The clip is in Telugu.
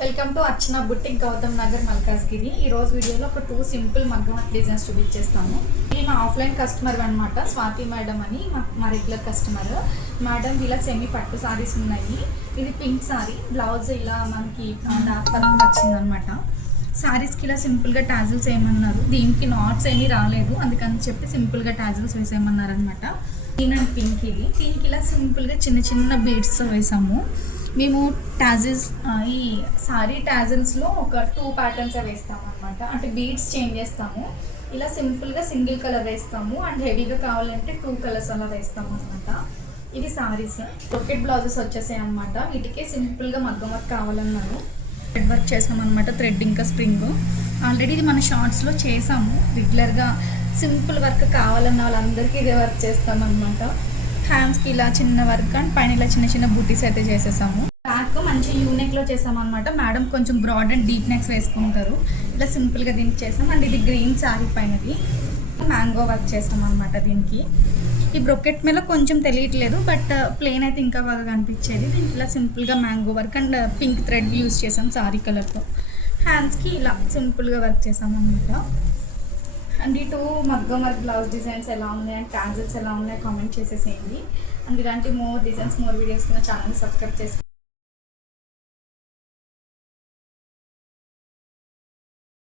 Welcome to Archana boutique Gautam Nagar Malkajgiri. ఈ రోజు వీడియోలో ఒక 2 సింపుల్ మగ్గం వర్క్ డిజైన్స్ చూపించేస్తాము. ఇది మా ఆఫ్లైన్ కస్టమర్ అనమాట, స్వాతి మేడం అని మా రెగ్యులర్ కస్టమర్. మేడం ఇలా సెమీ పట్టు సారీస్ ఉన్నాయి. ఇది పింక్ సారీ, బ్లౌజ్ ఇలా మనకి డార్క్ పర్పుల్ వచ్చిందనమాట. సారీస్కి ఇలా సింపుల్గా టాజిల్స్ వేయమన్నారు. దీనికి నాట్స్ ఏమీ రాలేదు, అందుకని చెప్పి సింపుల్గా టాజిల్స్ వేసేయమన్నారు అనమాట. గ్రీన్ అండ్ పింక్ ఇది. దీనికి ఇలా సింపుల్గా చిన్న చిన్న బీడ్స్తో వేసాము. మేము టాజిల్స్ ఈ సారీ టాజిల్స్లో ఒక 2 ప్యాటర్న్స్ వేస్తాము అనమాట. అంటే బీడ్స్ చేంజ్ చేస్తాము. ఇలా సింపుల్గా సింగిల్ కలర్ వేస్తాము అండ్ హెవీగా కావాలంటే 2 కలర్స్ అలా వేస్తాము అనమాట. ఇవి సారీస్. పొకెట్ బ్లౌజెస్ వచ్చేసాయి అనమాట. వీటికి సింపుల్గా మగ్గం వర్క్ కావాలన్నారు. థ్రెడ్ వర్క్ చేసామన్నమాట, థ్రెడ్ ఇంకా స్ప్రింగ్. ఆల్రెడీ ఇది మన షార్ట్స్లో చేసాము. రెగ్యులర్గా సింపుల్ వర్క్ కావాలన్న వాళ్ళందరికీ ఇదే వర్క్ చేస్తామన్నమాట. హ్యాండ్స్కి ఇలా చిన్న వర్క్ అండ్ పైన ఇలా చిన్న చిన్న బూటీస్ అయితే చేసేసాము. బ్యాక్ మంచి యూనెక్లో చేసామన్నమాట. మేడం కొంచెం బ్రాడ్ అండ్ డీప్ నెక్స్ వేసుకుంటారు. ఇలా సింపుల్గా దీనికి చేసాం. అండ్ ఇది గ్రీన్ శారీ పైనది మ్యాంగో వర్క్ చేసామన్నమాట. దీనికి ఈ బ్రొకెట్ మీద కొంచెం తెలియట్లేదు, బట్ ప్లెయిన్ అయితే ఇంకా బాగా కనిపించేది. దీనికి ఇలా సింపుల్గా mango work and pink thread use చేసాం సారీ కలర్తో. హ్యాండ్స్కి ఇలా సింపుల్గా వర్క్ చేసామన్నమాట. అండ్ ఈ 2 మగ్గం వర్క్ బ్లౌజ్ డిజైన్స్ ఎలా ఉన్నాయి అండ్ టాజిల్స్ ఎలా ఉన్నాయి కామెంట్ చేసేసేయండి. అండ్ ఇలాంటి మోర్ డిజైన్స్ మోర్ వీడియోస్ కింద ఛానల్ని సబ్స్క్రైబ్ చేసుకోండి.